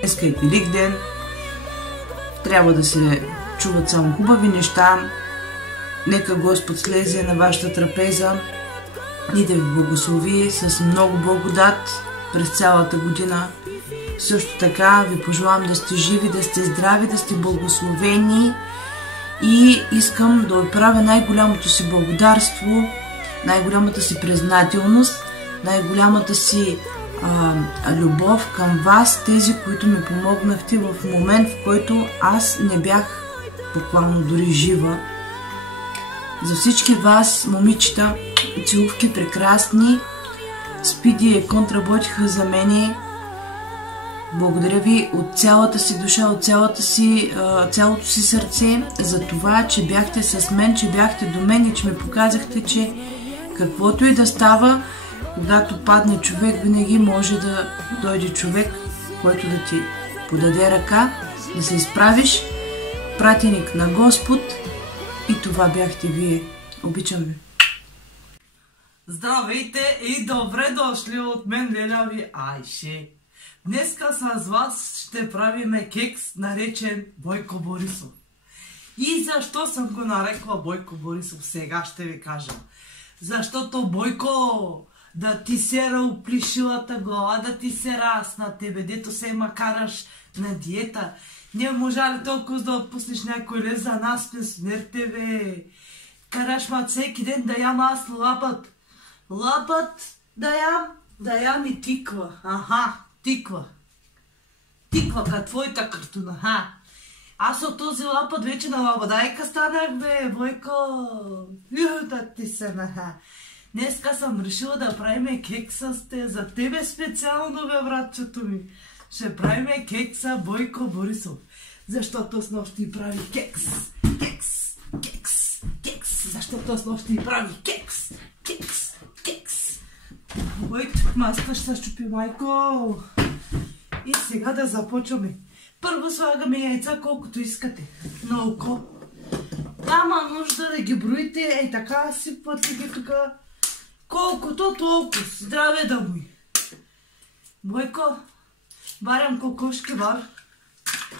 Днеска е Великден. Трябва да се чуват само хубави неща. Нека Господ слезе на вашата трапеза и да ви благослови с много благодат през цялата година. Също така ви пожелавам да сте живи, да сте здрави, да сте благословени и искам да отправя най-голямото си благодарство, най-голямата си признателност, най-голямата си любов към вас, тези, които ми помогнахте в момент, в който аз не бях буквално дори жива. За всички вас, момичета, целувки прекрасни, Спиди и Еконт работиха за мене. Благодаря ви от цялата си душа, от цялото си сърце за това, че бяхте с мен, че бяхте до мен и че ми показахте, че каквото и да става, когато падне човек, винаги може да дойде човек, който да ти подаде ръка, да се изправиш, пратеник на Господ, и това бяхте вие. Обичам ви. Здравейте и добре дошли от мен, Леля ви Айше. Днеска с вас ще правиме кекс, наречен Бойко Борисов. И защо съм го нарекла Бойко Борисов, сега ще ви кажа. Защото, Бойко, да ти сера оплишилата глава, да ти сера аз на тебе, дето се макараш на диета. Не можа ли толкова да отпуснеш някой лев за нас, пенсионерите, бе? Караш ма всеки ден да ям аз лапът. Лапът да ям и тиква. Аха, тиква. Тиква като твоята картуна, ха. Аз от този лапът вече на лабадайка станах, бе, Бойко. Да ти се наха. Днеска съм решила да правим кекса за тебе специално, бе, братчето ми. Ще правим кекса Бойко Борисов. Защото с нощи прави кекс. Защото с нощи прави кекс. Ой, маска ще се щупи, майко. И сега да започваме. Първо слагаме яйца колкото искате. На око. Няма нужда да ги броите. Ей така сипвате ги тук. Колкото толкова. Здраве да му. Бойко, барям кокошки, бар.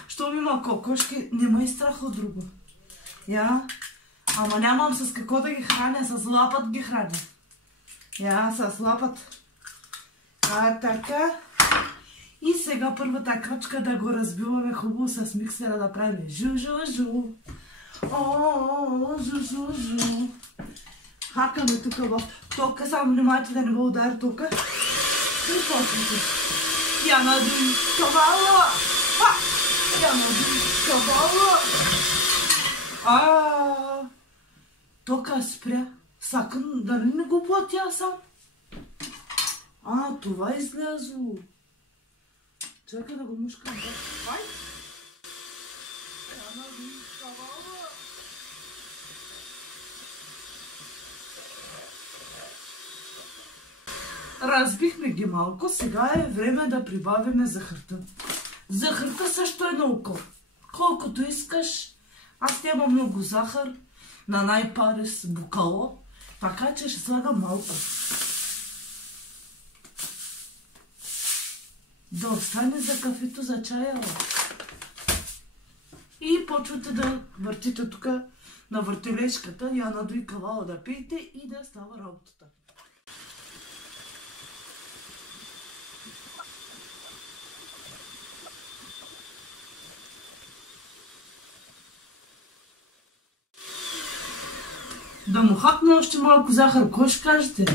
Щом има кокошки, не ме е страх от друго. Я. Ама нямам с какво да ги храня. С лапът ги храня. Я, с лапът. Така. И сега първата крачка да го разбиваме хубаво с миксера, да правим жу-жу-жу. Жу-жу-жу. Хакаме тук в тока, само внимайте да не го удари тока. И почвате. Я надуй кавала. Я надуй кавала. Тока спря. Сакам, дали не го платя сам? Това излязло. Чакай да го мушкам. Ай! Разбихме ги малко, сега е време да прибавиме захарта. Захарта също е на око. Колкото искаш. Аз нямам много захар. На най-парес букало. Така че ще слагам малко. Да остане за кафето, за чая. И почвате да въртите тук на въртележката. Я надуй кавала да пиете и да става работата. Да му хапне още малко захар, кой ще кажете?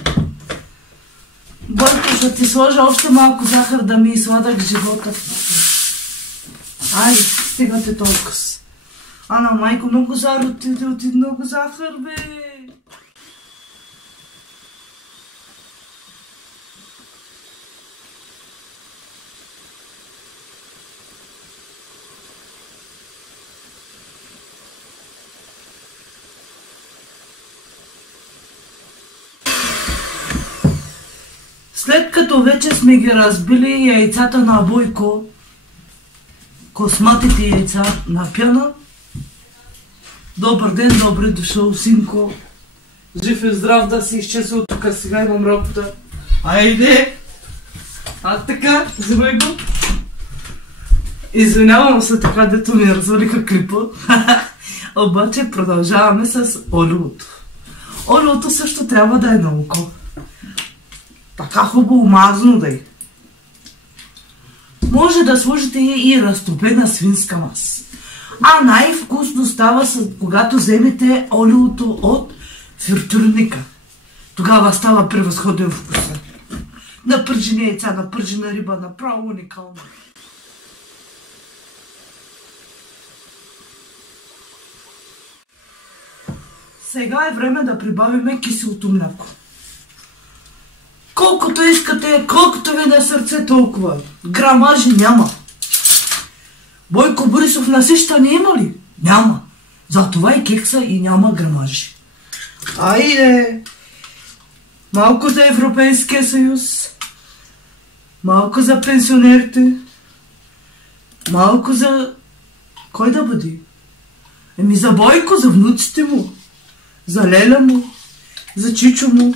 Бойко, ще ти сложа още малко захар да ми изсладах живота. Ай, стигате толкова. Ана, майко, много захар отиде, много захар, бе. След като вече сме ги разбили яйцата на Бойко, косматите яйца на пяна, добър ден, добре дошъл, синко. Жив и здрав да си изчезва от тук, сега имам работа. Айде! Така, взимай го. Извинявам се така, дето ми развалиха клипа. Обаче продължаваме с олиото. Олиото също трябва да е на око. Така хубаво мазно да е. Може да сложите и разтопена свинска маса. А най-вкусно става, когато вземете олиото от фритюрника. Тогава става превъзходен вкус. Напържени яйца, напържена риба, направо уникално. Сега е време да прибавиме киселото мляко. Колкото искате, колкото ви на сърце, толкова. Грамажи няма. Бойко Борисов насищане има ли? Няма. Затова и кекса и няма грамажи. Айде! Малко за Европейския съюз. Малко за пенсионерите. Малко за... Кой да бъде? Еми за Бойко, за внуците му. За Леля му. За Чичо му.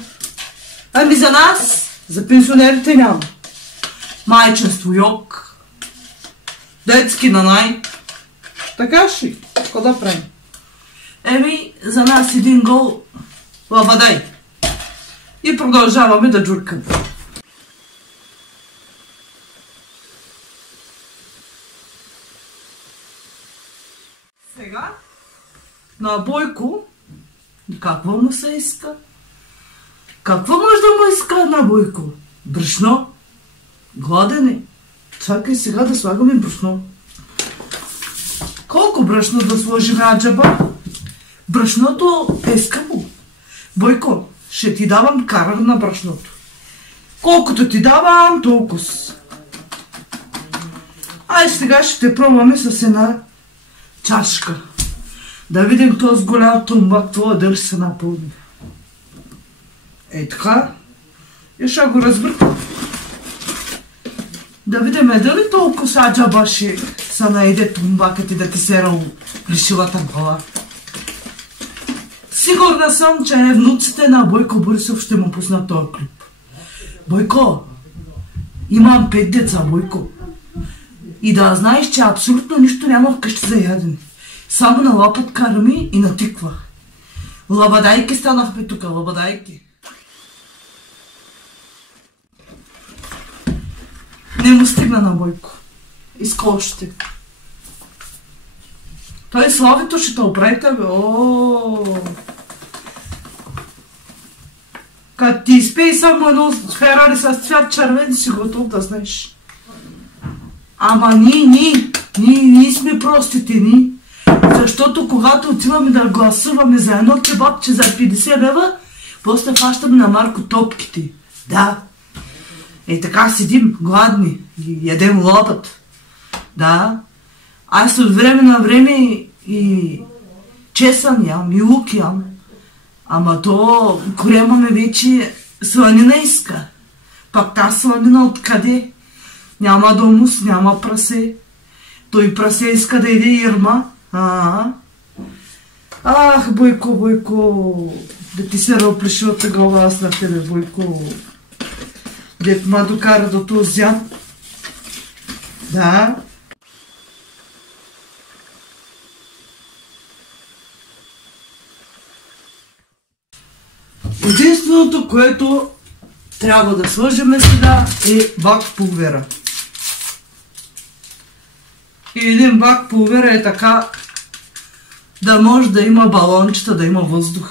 Ами за нас, за пенсионерите няма. Майчинство йог. Детски нанай. Така ще. Какво да правим? Еми, за нас един гол лабадай. И продължаваме да джуркаме. Сега на Бойко какво му се иска? Какво може да му иска на Бойко? Брашно? Гладен е. Чакай сега да слагаме брашно. Колко брашно да сложим, аджаба? Брашното е скъпо. Бойко, ще ти давам карар на брашното. Колкото ти давам, толкова. Ай, сега ще те пробваме с една чашка. Да видим този голям тумбак, това дали се напълни. Ей така. И ще го разбъркам. Да видим дали толкова саджаба ще се наеде тумбакът и да ти сера плешивата глава. Сигурна съм, че внуците на Бойко Борисов ще му пуснат този клип. Бойко, имам 5 деца, Бойко. И да знаеш, че абсолютно нищо няма вкъщи за ядене. Само на лапът карами и на тиква. Лабадайки станахме тук, лабадайки. Не му стигна на Бойко. Иска още. Той славито ще те оправи тебе. Като ти изпей само едно Ферари с цвят червен, си готов да знаеш. Ама ние сме простите ни. Защото когато отиваме да гласуваме за едно кебабче за 50 лева, после фащаме на Марко топките. Да. Е така седим, гладни, ядем лопат. Да. Аз от време на време и чесън ям, и лук ям. Ама то коремаме вече сланина иска. Пак та сланина откъде? Няма домус, няма прасе. Той прасе иска да иде Ирма. Ах, Бойко, да ти се роплешивата глава аз на тебе, Бойко. Дет ма докара до този яд. Да. Единственото, което трябва да сложим сега е бак пулвера. И един бак пулвера е така, да може да има балончета, да има въздух.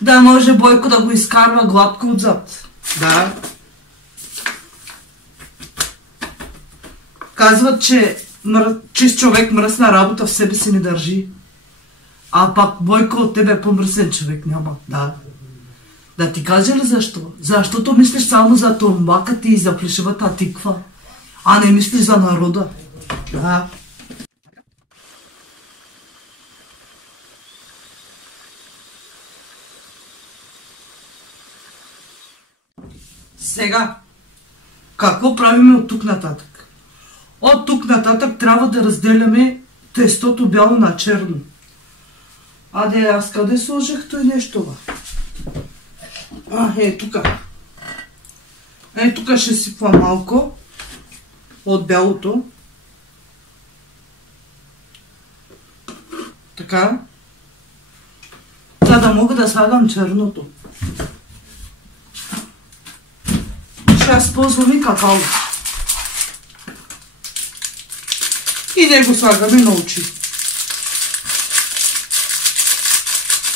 Да може Бойко да го изкарва гладко отзад. Да. Казват, че чист човек мръсна работа в себе си не държи. А пак Бойко от тебе по-мръсен човек няма. Да. Да ти кажа ли защо? Защото мислиш само за тумбака ти и за плешивата тиква. А не мислиш за народа. Да. Сега, какво правиме от тук нататък? От тук нататък трябва да разделяме тестото бяло на черно. Аде, аз къде сложих той нещо? Тук. Тук ще сипва малко от бялото. така, за да мога да слагам черното. Ще използвам и какао. И него слагаме на очи.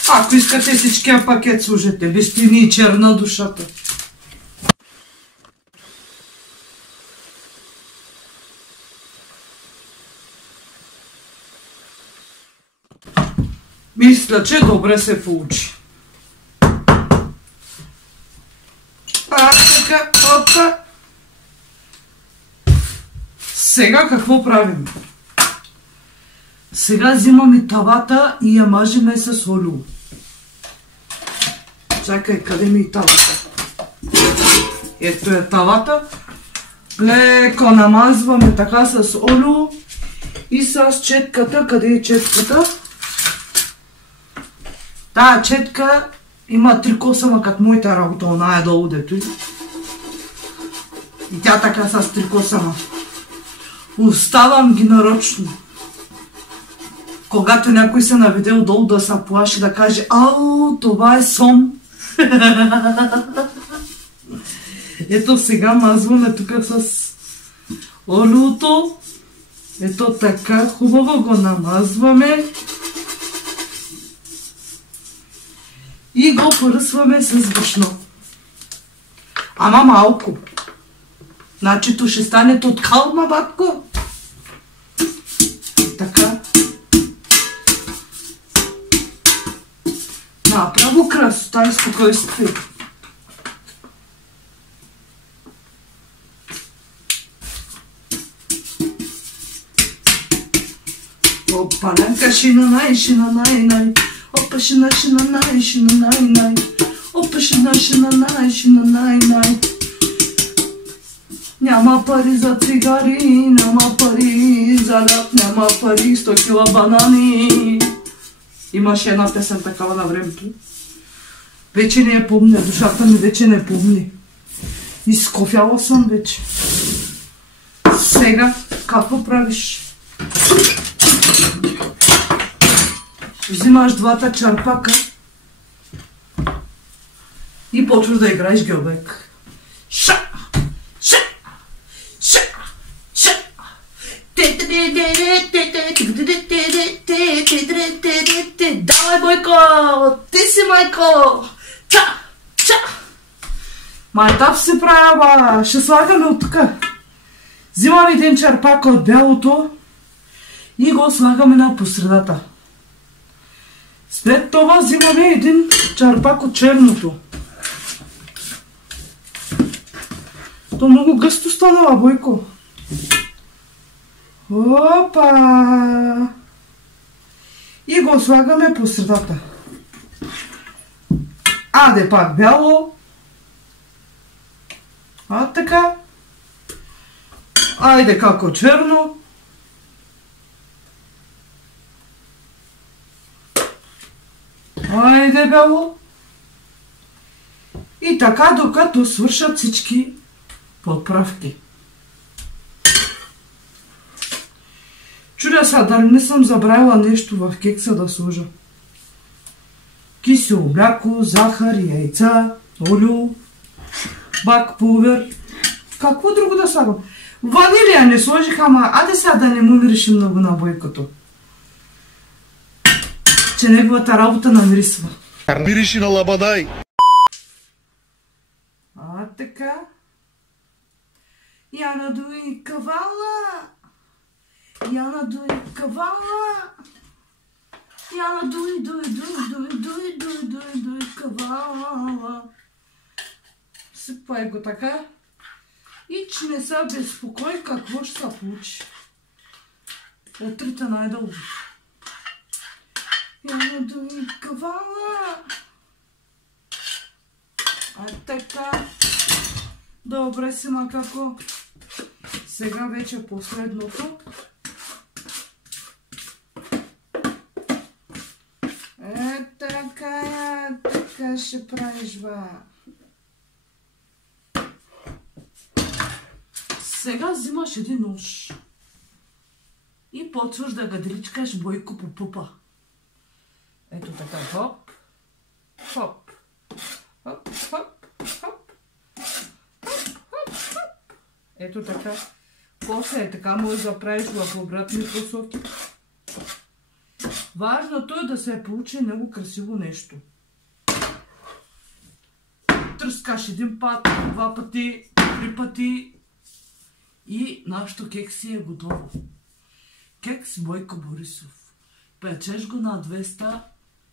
Ако искате всичкия пакет служете, бестини и черна душата. Мисля, че добре се получи. Така, опа. Сега какво правим? Сега взимаме тавата и я мажеме с олио. Чакай, къде ми е тавата? Ето е тавата. Леко намазваме така с олио и с четката. Къде е четката? Тая четка има 3 косама, като моята работа, она е долу дето. И тя така с 3 косама. Оставам ги нарочно. Когато някой се наведе отдолу да се плаши, да каже: ау, това е сом. Ето сега мазваме тук с олиото. Ето така, хубаво го намазваме. И го поръсваме с брашно. Ама малко. Значи то ще стане от калма, батко. Така. Направо красота и спокойствие. Опа, нанка шинанай, шинанай-най. Опа, шинанай, шинанай-най. Опа, шинанай, шинанай-най. Няма пари за цигари, няма пари за ляп, няма пари 100 кила банани. Имаше една песен такава на времето. Вече не я помня, душата ми вече не помни. Изкофяла съм вече. Сега, какво правиш? Взимаш двата чарпака и почваш да играеш гелбек. Ша! Ша! Ша! Ша! Давай, Бойко! Ти си, майко! Ча! Ча! Майтап се правя, ще слагаме от тук. Взимам един чарпак от бялото и го слагаме на посредата. След това взимаме един чарпак от черното. То много гъсто станала, Бойко. Опа! И го слагаме по средата. Аде пак бяло. А така. Айде како черно. Айде бяло. И така докато свършат всички подправки. Чудя са, дали не съм забравила нещо в кекса да сложа. Кисело мляко, захар, яйца, олио, бак пулвер. Какво друго да слагам? Ванилия не сложих, ама аде сега да не му мириши много на Бойкото. Че неговата работа намирисва. Мириши на лабадай. А така. Я надуй кавала. Я надуй кавала. Я надуй, дуй кавала. Сипай го така. И че не са безпокой какво ще се получи. Отрите най-долу. Я надуй кавала. А така. Добре си, ма како. Сега вече последното. Така ще правиш, ба. Сега взимаш един нож и почваш да го дричкаш Бойко по пупа. Ето така, хоп, хоп, хоп, хоп, хоп, хоп, хоп. Ето така. После е така, може да правиш в обратни посоки. Важното е да се получи много красиво нещо. Тръскаш един път, два пъти, три пъти и нашето кекси е готово. Кекс Бойко Борисов. Печеш го на 200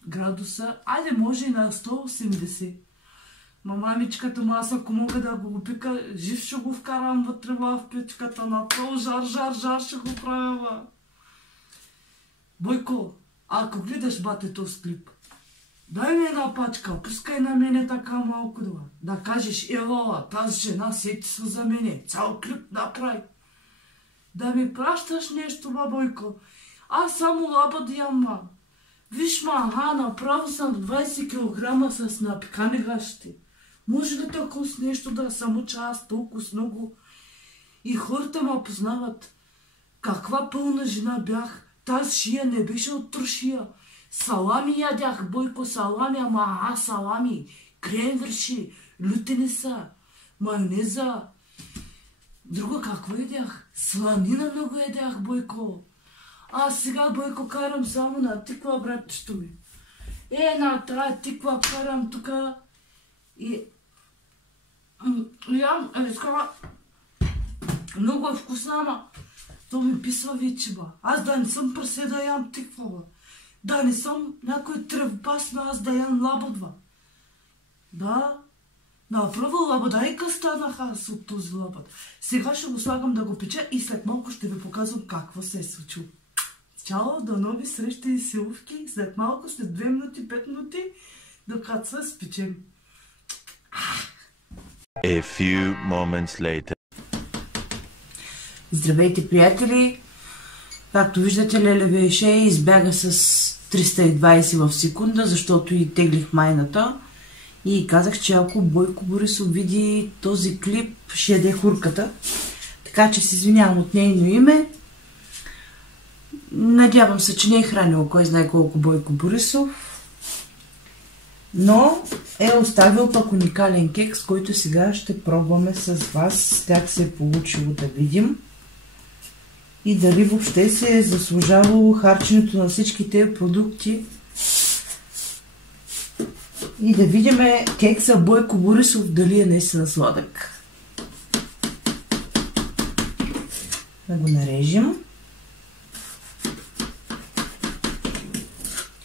градуса, айде може и на 180. Мамичката му, аз ако мога да го пика, жив ще го вкарам вътре в печката, на пол жар ще го правя. Бойко, ако гледаш бате този клип, дай ми една пачка, пускай на мене така малко да кажеш, елала, тази жена сети се за мене, цял клип направи. Да ми пращаш нещо, Бойко. Аз само лабад ям, Виж направо съм 20 кг с напикани гащи. Може да толкова с нещо да съм уча аз толкова с много. И хората ме познават. Каква пълна жена бях. Тази шия не беше от трошия. Салами ядях, Бойко, салами, салами. Кремвирши, лютеница, майонеза. Друго какво ядях? Сланина много ядях, Бойко. Аз сега, Бойко, карам само на тиква, братчето ми. На тая тиква карам тука и ям, много е вкусна, ама то ми писва вече, Аз да не съм прасе да ям тиква, Да не съм някой тревпасна, аз да ям лабадва. Да, направо лабадайка станах аз от този лабад. Сега ще го слагам да го печа и след малко ще ви показвам какво се е случило. Чао, до нови срещи и силовки. След малко, след 2 минути, 5 минути, докато се спечем. A few moments later. Здравейте, приятели! Както виждате, лелевия шей избяга с 320 в секунда, защото и теглих майната. И казах, че ако Бойко Борисов види този клип, ще яде хурката. Така че се извинявам от нейно име. Надявам се, че не е хранила кой знае колко Бойко Борисов. Но е оставил пък уникален кекс, който сега ще пробваме с вас как се е получило, да видим. И дали въобще се е заслужавало харченето на всички тези продукти. И да видим кекса Бойко Борисов дали е наистина сладък. Да го нарежем.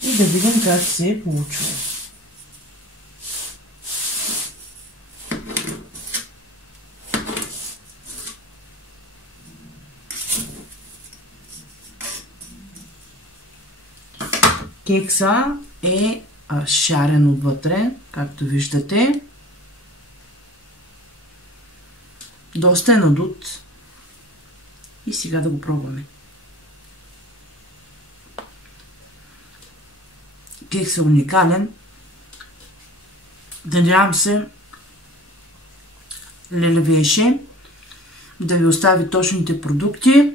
И да видим как се е получило. Кекса е шарен отвътре, както виждате. Доста е надут. И сега да го пробваме. Кекс е уникален. Надявам се лелевеше да ви остави точните продукти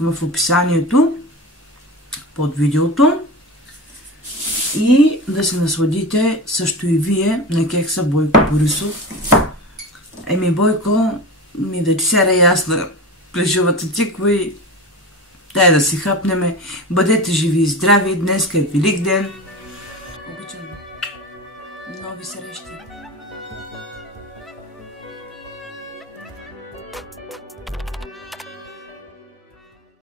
в описанието под видеото и да се насладите също и вие на кекса Бойко Борисов. Бойко, да ти сяра ясна плешивата тиква и дай да си хапнеме. Бъдете живи и здрави, днеска е Велик ден. Обичам. Нови срещи.